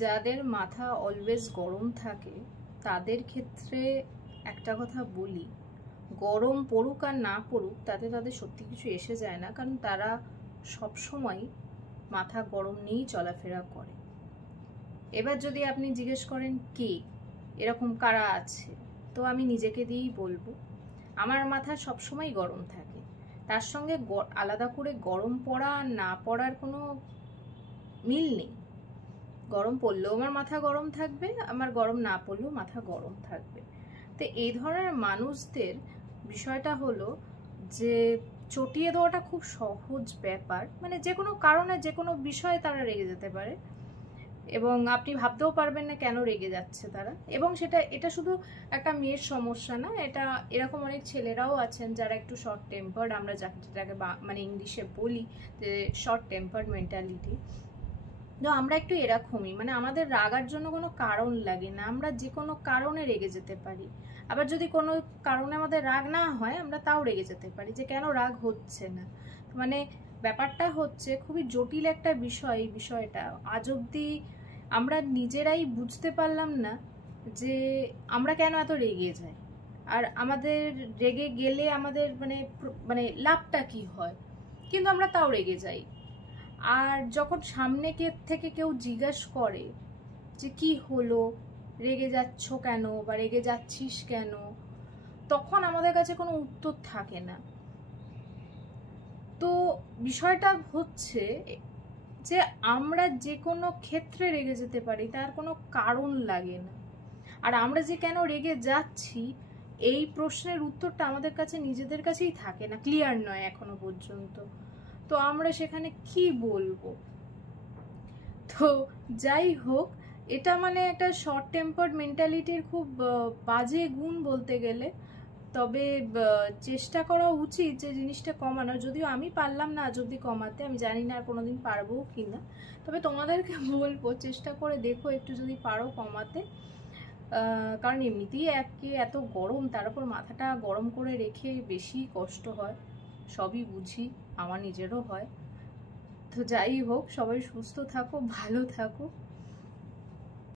যাদের মাথা অলওয়েজ গরম থাকে তাদের ক্ষেত্রে একটা কথা বলি, গরম পড়ুক আর না পড়ুক তাতে তাদের সত্যি কিছু এসে যায় না, কারণ তারা সবসময় মাথা গরম নিয়েই চলাফেরা করে। এবার যদি আপনি জিজ্ঞেস করেন কে এরকম কারা আছে, তো আমি নিজেকে দিয়েই বলবো আমার মাথা সবসময় গরম থাকে। তার সঙ্গে আলাদা করে গরম পড়া আর না পড়ার কোনো মিল নেই। গরম পড়লেও আমার মাথা গরম থাকবে, আমার গরম না পড়লেও মাথা গরম থাকবে। তো এই ধরনের মানুষদের বিষয়টা হলো যে চটিয়ে দেওয়াটা খুব সহজ ব্যাপার, মানে যে কোনো কারণে যে কোনো বিষয়ে তারা রেগে যেতে পারে এবং আপনি ভাবতেও পারবেন না কেন রেগে যাচ্ছে তারা। এবং এটা শুধু একটা মেয়ের সমস্যা না, এটা এরকম অনেক ছেলেরাও আছেন যারা একটু শর্ট টেম্পার্ড, আমরা যেটাকে মানে ইংলিশে বলি যে শর্ট টেম্পার্ড মেন্টালিটি। তো আমরা একটু এরকমই, মানে আমাদের রাগার জন্য কোনো কারণ লাগে না, আমরা যে কোনো কারণে রেগে যেতে পারি। আবার যদি কোনো কারণে আমাদের রাগ না হয় আমরা তাও রেগে যেতে পারি যে কেন রাগ হচ্ছে না। মানে ব্যাপারটা হচ্ছে খুবই জটিল একটা বিষয়। এই বিষয়টা আজ অব্দি আমরা নিজেরাই বুঝতে পারলাম না যে আমরা কেন এত রেগে যাই, আর আমাদের রেগে গেলে আমাদের মানে মানে লাভটা কি হয়, কিন্তু আমরা তাও রেগে যাই। আর যখন সামনে থেকে কেউ জিজ্ঞেস করে যে কি হলো, রেগে যাচ্ছ কেন বা রেগে যাচ্ছিস কেন, তখন আমাদের কাছে কোনো উত্তর থাকে না। তো বিষয়টা হচ্ছে যে আমরা যে কোনো ক্ষেত্রে রেগে যেতে পারি, তার কোনো কারণ লাগে না। আর আমরা যে কেন রেগে যাচ্ছি এই প্রশ্নের উত্তরটা আমাদের কাছে নিজেদের কাছেই থাকে না, ক্লিয়ার নয় এখনো পর্যন্ত। তো আমরা সেখানে কি বলবো? তো যাই হোক, এটা মানে একটা শর্ট টেম্পার্ড মেন্টালিটির খুব বাজে গুণ বলতে গেলে। তবে চেষ্টা করা উচিত যে জিনিসটা কমানো, যদিও আমি পারলাম না আজ অব্দি কমাতে, আমি জানি না আর কোনোদিন পারবো কিনা। তবে তোমাদেরকে বলবো চেষ্টা করে দেখো একটু যদি পারো কমাতে, কারণ এমনিতেই এত গরম, তার উপর মাথাটা গরম করে রেখে বেশি কষ্ট হয়, সবই বুঝি, আমার নিজেরও হয়। তো যাই হোক, সবাই সুস্থ থাকো, ভালো থাকো।